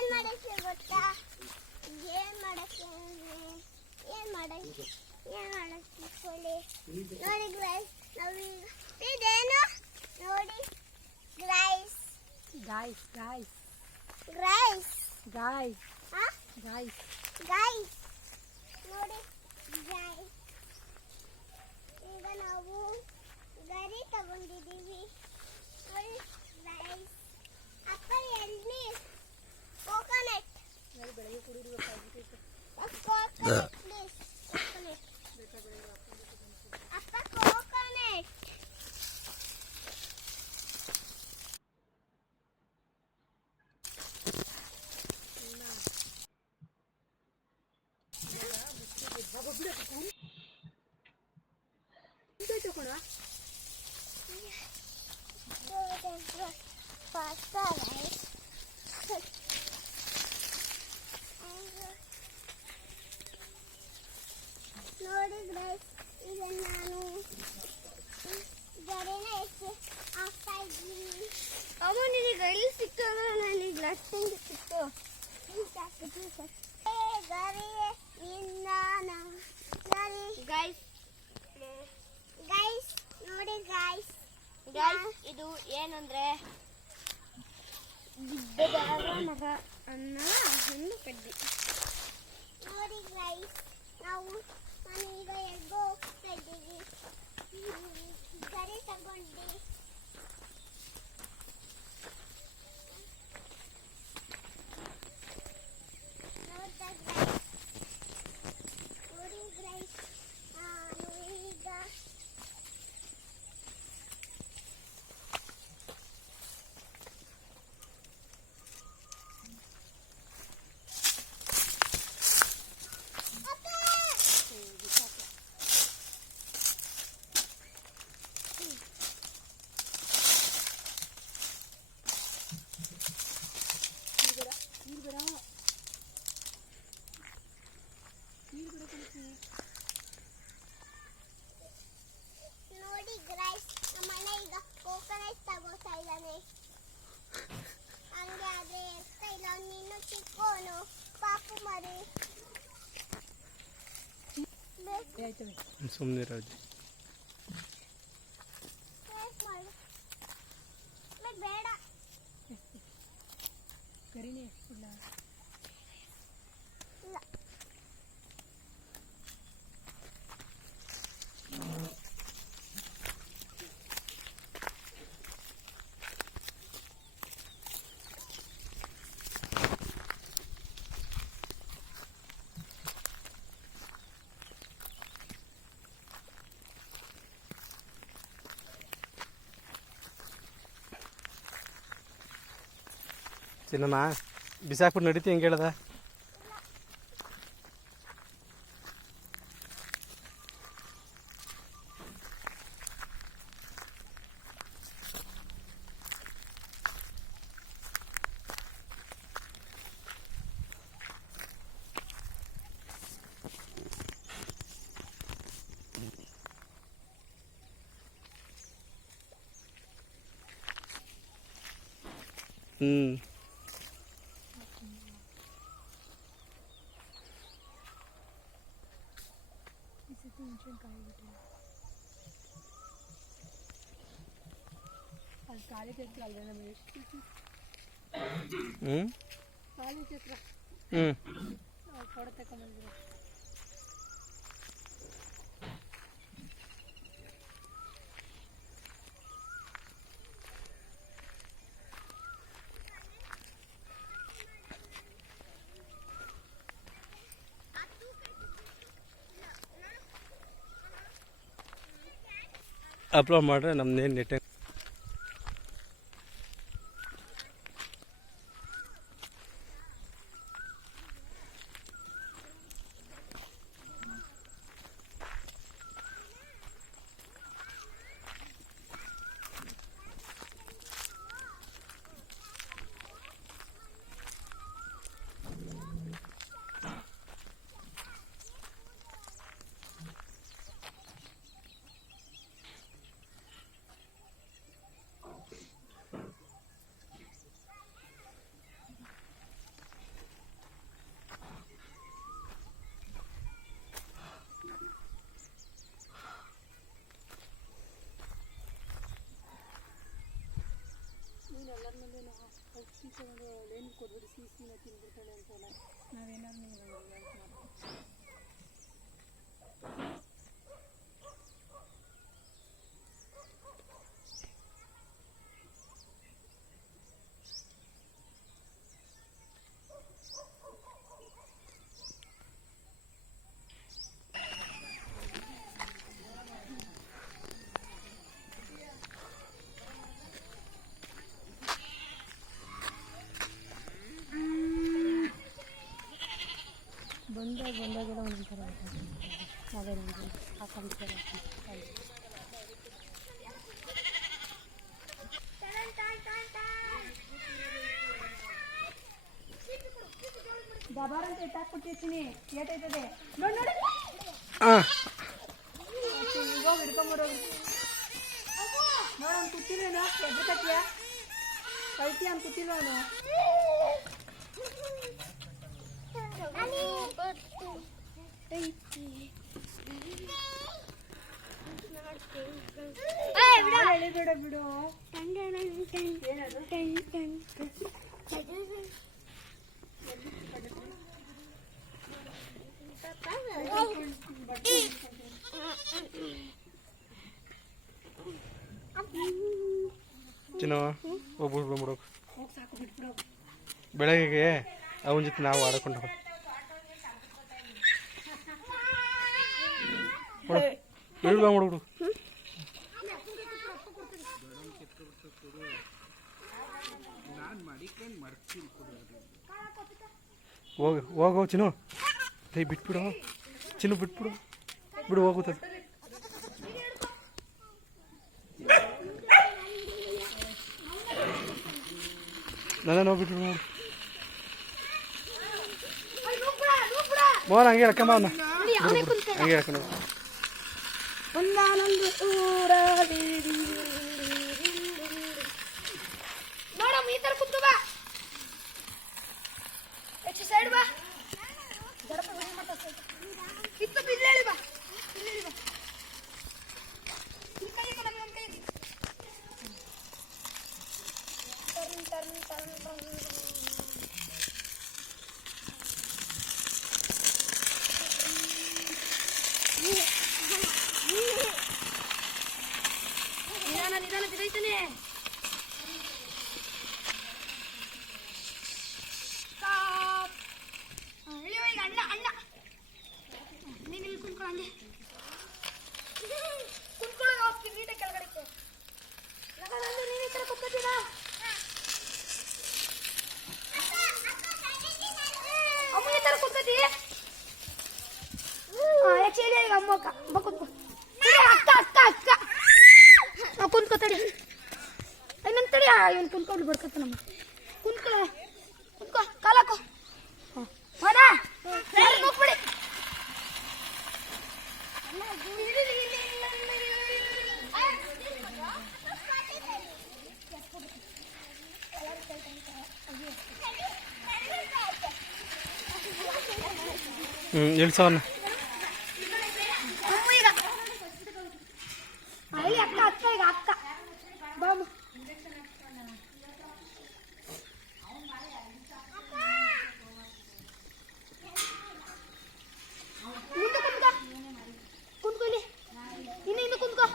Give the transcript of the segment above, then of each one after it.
ಏನ್ ಮಾಡಕ್ಕೆ ಗೊತ್ತಾ? ಏನ್ ಮಾಡಕ್ಕೆ ಇಟ್ಕೊಳ್ಳಿ. ನೋಡಿ ಗ್ರೈಸ್, ನಾವೀಗ ಇದೇನು ನೋಡಿ ಗ್ರೈಸ್ ಗಾಯ್ಸ್ ಗಾಯ್ಸ್ ಗ್ರೈಸ್ ಗಾಯ್ಸ್ ಹಾ ಗಾಯ್ಸ್ ಗೈಸ್ ನೋಡಿ ಗೈಸ್, ಈಗ ನಾವು ಗರಿ ತಗೊಂಡಿದ್ದೀವಿ ನೋಡಿ ಗೈಸ್. ಅಪ್ಪ ಎಲ್ಲಿ ಕೋಕೋನಟ್ ಬೆಳಗ್ಗೆ ಕುಡಿದಿರ್ಬೇಕಾಗಿತ್ತು. ಕೋಕೋನಟ್ ಪ್ಲೀಸ್, ಕೋಕೋನಟ್ ಅಪ್ಪ ಕೋಕೋನಟ್. Pasta rice. ನೋಡಿ ಗೈಸ್, ಈಗ ನಾನು ಗರಿನ ಎಷ್ಟು ಹಾಕ್ತಾ ಇದ್ದೀನಿ. ಅಮ್ಮ ನಿನಗೆ ಎಲ್ಲಿ ಸಿಕ್ತದ? ನನಗೆ ಲಟ್ಟಿಂಗ್ ಸಿಕ್ತು. ಗರಿ ಗೈಸ್ ಗೈಸ್ ನೋಡಿ ಗೈಸ್ ಗೈಸ್, ಇದು ಏನಂದ್ರೆ ಗಿಡ್ಡದಾದ ಮಗ ಅನ್ನ ಹಣ್ಣು ಕಡ್ಡಿ. ನೋಡಿ ಗೈಸ್, ನಾನೀಗ ಎಲ್ಗೋ ಹೋಗ್ತಾ ಇದ್ದೀವಿ. ಗರಿ ತಗೊಂಡು ನೋಡಿ ಗೈಸ್, ನಾನು ಈಗ ನೋಡಿ ಗ್ರೈಸ್, ನಮ್ಮಣ್ಣ ಈಗ ಕೋಕೋನಟ್ ತಗೋತಾ ಇದ್ದಾನೆ. ಹಂಗೆ ಆದ್ರೆ ಎಷ್ಟ ಇಲ್ಲ, ನೀನು ಚಿಕ್ಕೋನು ಪಾಪು ಮರಿ. ಸುಮ್ಮನೆ ರಾಜು ಬೇಡ ಕರಿನೇ ಇಲ್ಲ. ಚಿನ್ನಮ್ಮ ಬಿಸಾಕ್ಬಿಟ್ಟು ನಡೀತಿ ಹೆಂಗೆ ಹೇಳ್ದ? ಅಲ್ಲಿ ಖಾಲಿ ಚಕ್ರ ಅಲ್ಲದೆ ನಮಗೆ ಖಾಲಿ ಚಕ್ರ ಕೊಡ ತಗೊಂಡ್ಬಂದಿರೋ. ಅಪ್ಲೋಡ್ ಮಾಡ್ರೆ ನಮ್ದೇನು ನೆಟ್ ತಗೊಂಡು ಲೇನ್ ಕೊಟ್ಬಿಟ್ಟು ಸಿಹಿನ ತಿಂದ್ಬಿಡ್ತಾಳೆ ಅಂತಲ್ಲ ನಾವೇನಾದ್ರು ನಿಮ್ಗೆ ಹೆಲ್ಪ್ ಮಾಡ್ತೀವಿ. ಬಂದಾಗೆಲ್ಲ ಒಂದೊಂಥರ ಅದೇ ನಮಗೆ ಹಾಕೊಂಡ್ತಾರೆ. ದಬಾರ್ ಅಂತ ಇಟ್ಟಾಕ್ಬಿಟ್ಟಿರ್ತೀನಿ, ಏಟೈತದೆ ನೋಡಿ ನೋಡಿ ಹೋಗಿ ಹಿಡ್ಕೊಂಬರೋಗಿ ನೋಡೋನ್ ಕೂತಿಲ್ವೇನೋ ಎದ್ದು ಕಟ್ಟಿಯ ಕಳ್ತಿ ಅಂತ ಕೂತಿಲ್ವ ಅವನು. ಎಳಿಬೇಡ ಬಿಡು. ಏನದು ಚಿನ್ನ ಹೋಗ್ಬಿಡ್ಬಿಡು. ಹೋಗಿ ಸಾಕು ಬಿಟ್ಬಿಡು. ಬೆಳಗ್ಗೆ ಅವನ ಜೊತೆ ನಾವು ಆಡ್ಕೊಂಡು ಬಿಡು. ಹೋಗೋ ಚಿನ್ನು, ಬಿಟ್ಬಿಡು ಚಿನ್ನು, ಬಿಟ್ಬಿಡು ಬಿಡು, ಹೋಗುತ್ತದೆ. ನನ್ನ ಹೋಗ್ಬಿಟ್ರು ನೋಡು ಮೋಹನ್, ಹಂಗೆ ಹೇಳ್ಕಮ್ಮ ಅವನ್ನ, ಹಂಗೆ ಹೇಳ್ಕೊಂಡು ಮೇಡಮ್ ಈ ತರ ಕೂತು ಬಾ, ಹೆಚ್ಚು ಸೈಡ್ ಬಾ, ಇತ್ತು ಬಿಲ್ಲೇಳಿ ಬಾ, ಬಿಲ್ಲೇಳಿ ಬಾ, ಈ ಕೈ ಕೊಡ, ನಮ್ಮ ಕೈ ಟರ್ನ್ ಟರ್ನ್ ಟರ್ನ್ ಟರ್ನ್. ನಿಧಾನ ಬಿದ್ದೈತಾನೆ. ಇಳಿಯೋ ಈಗ ಅಣ್ಣ ಅಣ್ಣ, ನೀನು ಇಲ್ಲಿ ಕುಂತ್ಕೊಳ್ಳ, ಹಂಗೆ ಕುಂತ್ಕೊಳ್ಳೋದು ಹೋಗ್ತೀನಿ ನೀಟಾಗಿ ಕೆಳಗಡೆ. ನೀನು ಈ ಥರ ಕುತ್ಕೊತೀರಾ? ಅಮ್ಮ ಈ ಥರ ಕುತ್ಕೊತಿ? ಆ್ಯಕ್ಚುಲಿ ಈಗ ಅಮ್ಮ ಅಕ್ಕ ಬಾ ಕುತ್ಕೊ. ಅಕ್ಕ ಅಕ್ಕ ಅಕ್ಕ ಕುಂತ್ಕೊತಡಿ, ಇನ್ನೊಂದು ತಡಿ, ಇವನು ಕುಂತ್ಕೊಂಡು ಬಡ್ಕತ್ತ ನಮ್ಮ ಕುಂತ್ಕೊ ಕುಂತ್ಕೊ, ಕಾಲಾಕೋ ಹೌದಾ ಹೋಗ್ಬಿಡಿ. ಇಳ್ಸವನ್ನ ಈಗ ಅಕ್ಕ ಅಕ್ಕ ಈಗ ಅಕ್ಕ ಬಾಬು ಮುಂದೆ ಕುಂತ್ಕೊ, ಕುಂತ್ಕೊ ಇಲ್ಲಿ, ಇನ್ನು ಇನ್ನು ಕುಂತ್ಕೊ,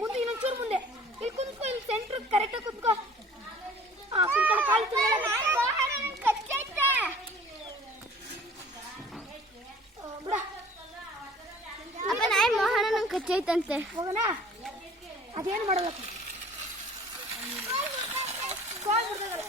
ಮುಂದೆ ಇನ್ನೊಂಚೂರು ಮುಂದೆ ಇಲ್ಲಿ ಕುಂತ್ಕೊ, ಇಲ್ಲಿ ಸೆಂಟ್ರ್ ಕರೆಕ್ಟಾಗಿ ಕುಂತ್ಕೊ. ಕುಂತ್ಕೊಳ್ಳೋ ಕಾಲು ಬಿಡ. ಅಪ್ಪ ನಾಯಿ ಮೋಹನ ನಂಗೆ ಕಚ್ಚೈತಂತೆ, ಹೋಗೋಣ. ಅದೇನು ಮಾಡೋದಪ್ಪ, ಕಾಲ್ ಬಿಡ್ದಾಗಲ್ಲ.